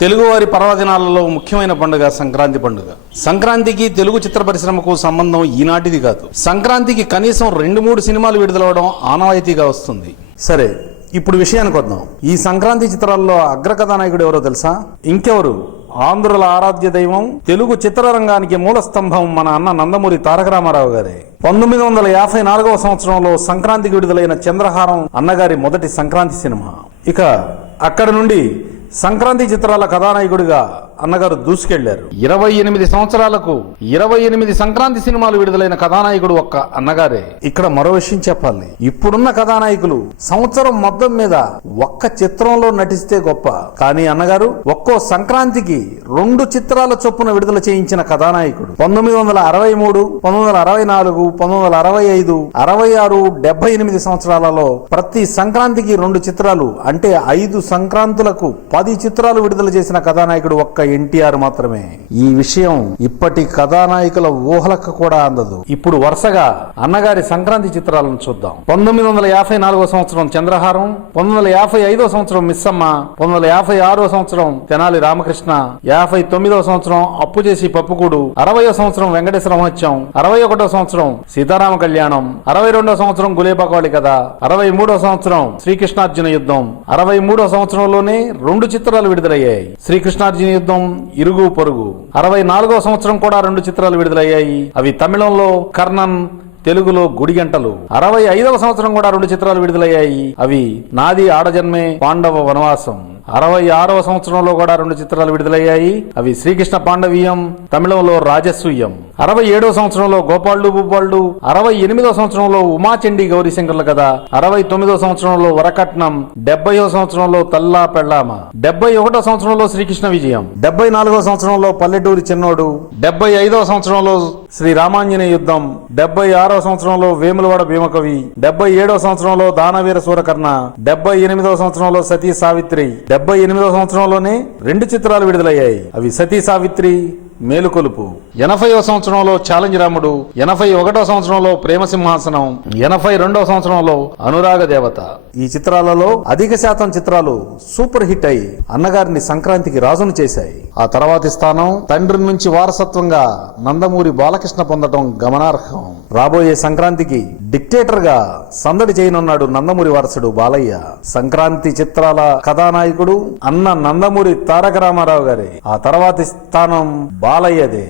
తెలుగువారి పర్వదినాలలో ముఖ్యమైన పండుగ సంక్రాంతి పండుగ. సంక్రాంతికి తెలుగు చిత్ర పరిశ్రమకు సంబంధం ఈనాటిది కాదు. సంక్రాంతికి కనీసం రెండు మూడు సినిమాలు విడుదలవడం ఆనవాయితీగా వస్తుంది. సరే ఇప్పుడు విషయానికి వద్దాం. ఈ సంక్రాంతి చిత్రాల్లో అగ్రకథానాయకుడు ఎవరో తెలుసా? ఇంకెవరు? ఆంధ్రుల ఆరాధ్య దైవం తెలుగు చిత్రరంగానికి మూల స్తంభం మన అన్న నందమూరి తారక రామారావు గారే. పంతొమ్మిది వందల యాభై నాలుగవ సంవత్సరంలో సంక్రాంతికి విడుదలైన చంద్రహారం అన్నగారి మొదటి సంక్రాంతి సినిమా. ఇక అక్కడ నుండి సంక్రాంతి చిత్రాల కథానాయకుడిగా అన్నగారు దూసుకెళ్ళారు. ఇరవై ఎనిమిది సంవత్సరాలకు ఇరవై ఎనిమిది సంక్రాంతి సినిమాలు విడుదలైన కథానాయకుడు ఒక్క అన్నగారే. ఇక్కడ మరో విషయం చెప్పాలి. ఇప్పుడున్న కథానాయకులు సంవత్సరం మొత్తం మీద ఒక్క చిత్రంలో నటిస్తే గొప్ప. కానీ అన్నగారు ఒక్కో సంక్రాంతికి రెండు చిత్రాల చొప్పున విడుదల చేయించిన కథానాయకుడు. పంతొమ్మిది వందల అరవై మూడు పంతొమ్మిది వందల అరవై నాలుగు పంతొమ్మిది వందల అరవై ఐదు అరవై ఆరు డెబ్బై ఎనిమిది సంవత్సరాలలో ప్రతి సంక్రాంతికి రెండు చిత్రాలు అంటే ఐదు సంక్రాంతులకు పది చిత్రాలు విడుదల చేసిన కథానాయకుడు ఒక్క ఎన్టీఆర్ మాత్రమే. ఈ విషయం ఇప్పటి కథానాయకుల ఊహలకు కూడా అందదు. ఇప్పుడు వరుసగా అన్నగారి సంక్రాంతి చిత్రాలను చూద్దాం. పంతొమ్మిది వందల యాభై నాలుగో సంవత్సరం చంద్రహారం పంతొమ్మిది వందల యాభై ఐదో సంవత్సరం మిస్సమ్మ పంతొమ్మిది వందల యాభై ఆరో సంవత్సరం తెనాలి రామకృష్ణ యాభై తొమ్మిదవ సంవత్సరం అప్పు చేసి పప్పుకూడు అరవయో సంవత్సరం వెంకటేశ్వర మహత్యం అరవై ఒకటో సంవత్సరం సీతారామ కళ్యాణం అరవై రెండో సంవత్సరం గులేబాకోళి కథ అరవై మూడో సంవత్సరం శ్రీకృష్ణార్జున యుద్ధం అరవై మూడో సంవత్సరంలోనే రెండు చిత్రాలు విడుదలయ్యాయి. శ్రీకృష్ణార్జున యుద్ధం ఇరుగు పొరుగు. అరవై నాలుగో సంవత్సరం కూడా రెండు చిత్రాలు విడుదలయ్యాయి. అవి తమిళంలో కర్ణన్ తెలుగులో గుడిగంటలు. అరవై ఐదవ సంవత్సరం కూడా రెండు చిత్రాలు విడుదలయ్యాయి. అవి నాది ఆడజన్మే పాండవ వనవాసం. అరవై ఆరవ సంవత్సరంలో కూడా రెండు చిత్రాలు విడుదలయ్యాయి. అవి శ్రీకృష్ణ పాండవీయం తమిళంలో రాజస్వీయం అరవై ఏడవ సంవత్సరంలో గోపాల్డు భూపాల్డు. అరవై ఎనిమిదవ సంవత్సరంలో ఉమాచండి గౌరీశంకర్ల కథ. అరవై తొమ్మిదవ సంవత్సరంలో వరకట్నం. డెబ్బైవ సంవత్సరంలో తల్లా పెళ్ళామ. డెబ్బై ఒకటో సంవత్సరంలో శ్రీకృష్ణ విజయం. డెబ్బై నాలుగవ సంవత్సరంలో పల్లెటూరి చిన్నోడు. డెబ్బై ఐదవ సంవత్సరంలో శ్రీ రామాంజనేయ యుద్ధం. డెబ్బై ఆరవ సంవత్సరంలో వేములవాడ భీమకవి. డెబ్బై ఏడవ సంవత్సరంలో దానవీర సూరకర్ణ. డెబ్బై ఎనిమిదవ సంవత్సరంలో సతీ సావిత్రి. డెబ్బై ఎనిమిదవ సంవత్సరంలోనే రెండు చిత్రాలు విడుదలయ్యాయి. అవి సతీ సావిత్రి మేలుకొలుపు. ఎనభైవ సంవత్సరంలో ఛాలెంజ్ రాముడు ఎనభై ఒకటో సంవత్సరంలో ప్రేమ సింహాసనం ఎనభై రెండవ సంవత్సరంలో అనురాగ దేవత. ఈ చిత్రాలలో అధిక శాతం చిత్రాలు సూపర్ హిట్ అయి అన్నగారిని సంక్రాంతికి రాజును చేశాయి. ఆ తర్వాతి స్థానం తండ్రి నుంచి వారసత్వంగా నందమూరి బాలకృష్ణ పొందడం గమనార్హం. రాబోయే సంక్రాంతికి డిక్టేటర్గా సందడి చేయనున్నాడు నందమూరి వారసుడు బాలయ్య. సంక్రాంతి చిత్రాల కథానాయకుడు అన్న నందమూరి తారక రామారావు గారి. ఆ తర్వాతి స్థానం బాలయ్యదే